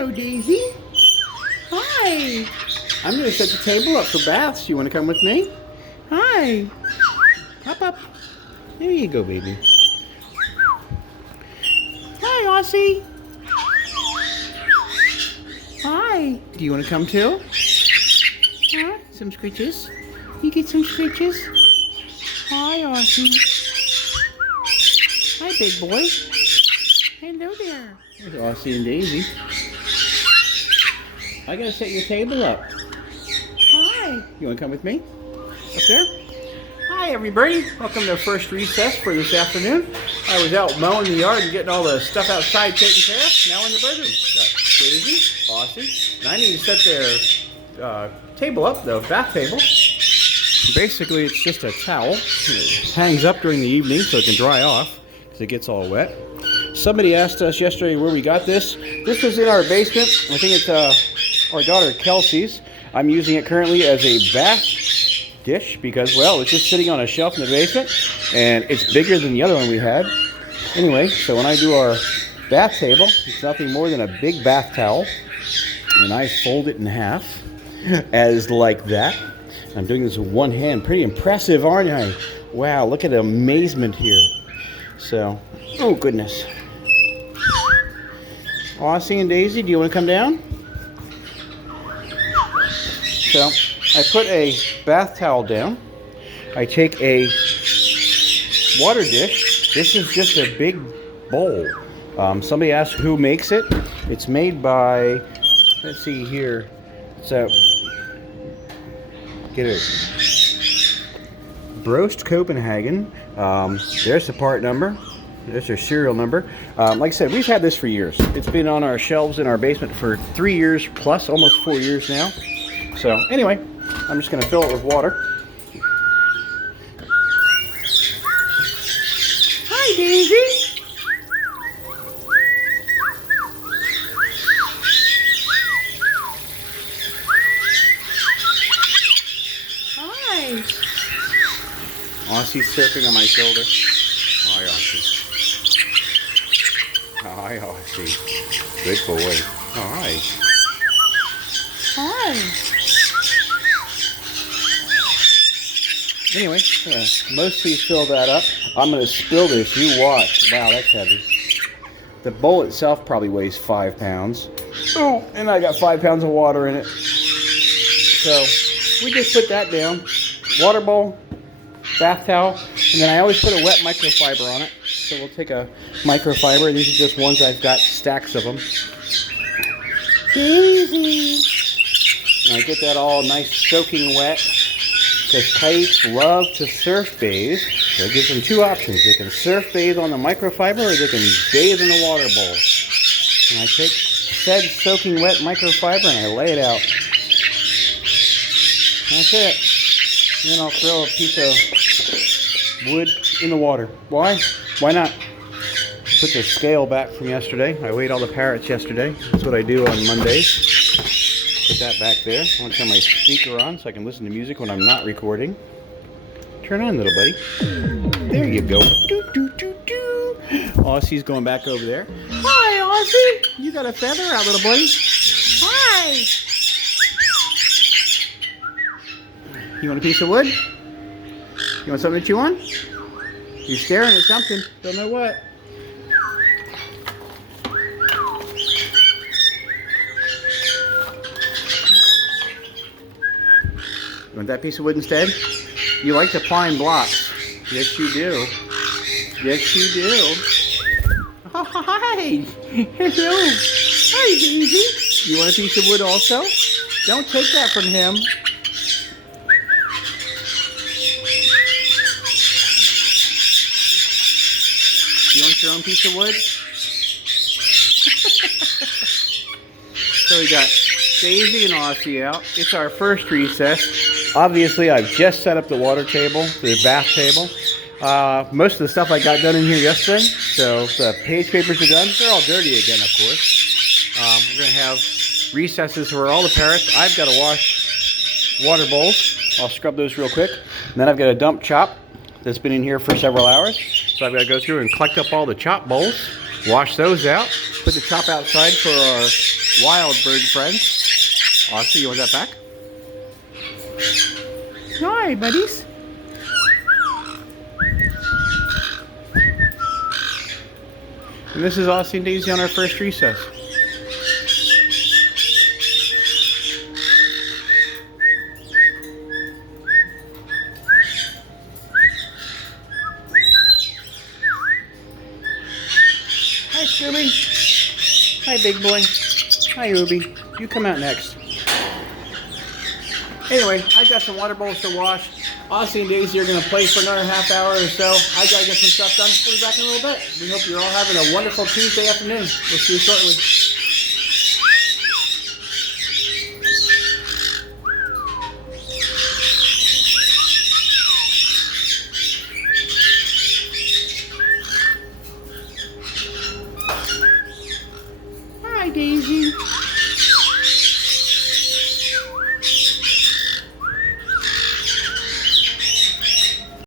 Hello, Daisy. Hi. I'm going to set the table up for baths. You want to come with me? Hi. Hop up. There you go, baby. Hi, Aussie. Hi. Do you want to come too? Huh? Some scritches? You get some scritches? Hi, Aussie. Hi, big boy. Hello there. There's Aussie and Daisy. I got to set your table up. Hi. You want to come with me? Up there? Hi, everybody. Welcome to first recess for this afternoon. I was out mowing the yard and getting all the stuff outside taken care of. Now in the bedroom. Got Daisy, Aussie, and I need to set their table up, the bath table. Basically, it's just a towel. It hangs up during the evening so it can dry off because it gets all wet. Somebody asked us yesterday where we got this. This was in our basement. I think it's our daughter Kelsey's. I'm using it currently as a bath dish because, well, it's just sitting on a shelf in the basement and it's bigger than the other one we had. Anyway, so when I do our bath table, it's nothing more than a big bath towel and I fold it in half as like that. I'm doing this with one hand. Pretty impressive, aren't I? Wow, look at the amazement here. So, oh goodness. Aussie and Daisy, do you want to come down? So, I put a bath towel down. I take a water dish. This is just a big bowl. Somebody asked who makes it. It's made by, let's see here. It's a, get it, Brost Copenhagen. There's the part number. There's their serial number. Like I said, we've had this for years. It's been on our shelves in our basement for 3 years plus, almost 4 years now. So anyway, I'm just going to fill it with water. Hi, Daisy. Hi. Aussie's surfing on my shoulder. Hi, Aussie. Hi, Aussie. Good boy. Hi. Hi. Anyway, mostly fill that up. I'm going to spill this. You watch. Wow, that's heavy. The bowl itself probably weighs 5 pounds. Oh, and I got 5 pounds of water in it. So we just put that down. Water bowl, bath towel, and then I always put a wet microfiber on it. So we'll take a microfiber. These are just ones I've got stacks of them. Daisy. And I get that all nice soaking wet. Because Caiques love to surf bathe, so it gives them 2 options. They can surf bathe on the microfiber or they can bathe in the water bowl. And I take said soaking wet microfiber and I lay it out. That's it. And then I'll throw a piece of wood in the water. Why? Why not? Put the scale back from yesterday. I weighed all the parrots yesterday. That's what I do on Mondays. Put that back there. I want to turn my speaker on so I can listen to music when I'm not recording. Turn on, little buddy. There you go. Doo, doo, doo, doo. Aussie's going back over there. Hi, Aussie. You got a feather out, little buddy. Hi. You want a piece of wood? You want something to chew on? You're staring at something. Don't know what. You want that piece of wood instead? You like to pine blocks. Yes, you do. Yes, you do. Hi. Hello. Hi, Daisy. You want a piece of wood also? Don't take that from him. You want your own piece of wood? So we got Daisy and Aussie out. It's our first recess. Obviously, I've just set up the water table, the bath table. Most of the stuff I got done in here yesterday. So the page papers are done. They're all dirty again, of course. We're going to have recesses for all the parrots. I've got to wash water bowls. I'll scrub those real quick. And then I've got a dump chop that's been in here for several hours. So I've got to go through and collect up all the chop bowls, wash those out, put the chop outside for our wild bird friends. Aussie, you want that back? Hi, buddies. And this is Aussie and Daisy on our first recess. Hi, Scooby. Hi, big boy. Hi, Ruby. You come out next. Anyway, I got some water bowls to wash. Aussie and Daisy are going to play for another half hour or so. I got to get some stuff done. We'll be back in a little bit. We hope you're all having a wonderful Tuesday afternoon. We'll see you shortly. Hi, Daisy.